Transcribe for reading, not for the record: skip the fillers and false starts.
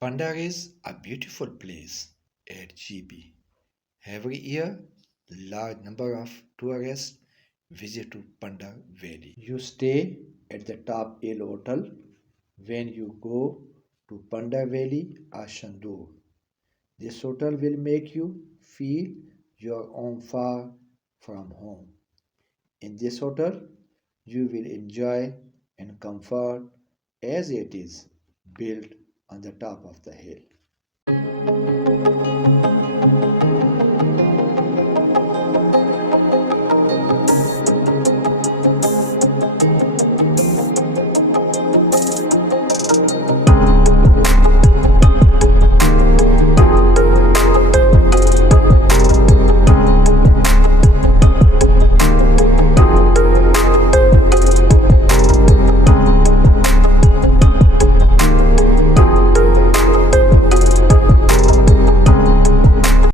Phander is a beautiful place at GB. Every year, large number of tourists visit to Phander Valley. You stay at the top Hill Hotel when you go to Phander Valley or Shandur. This hotel will make you feel your own far from home. In this hotel, you will enjoy and comfort as it is built on the top of the hill.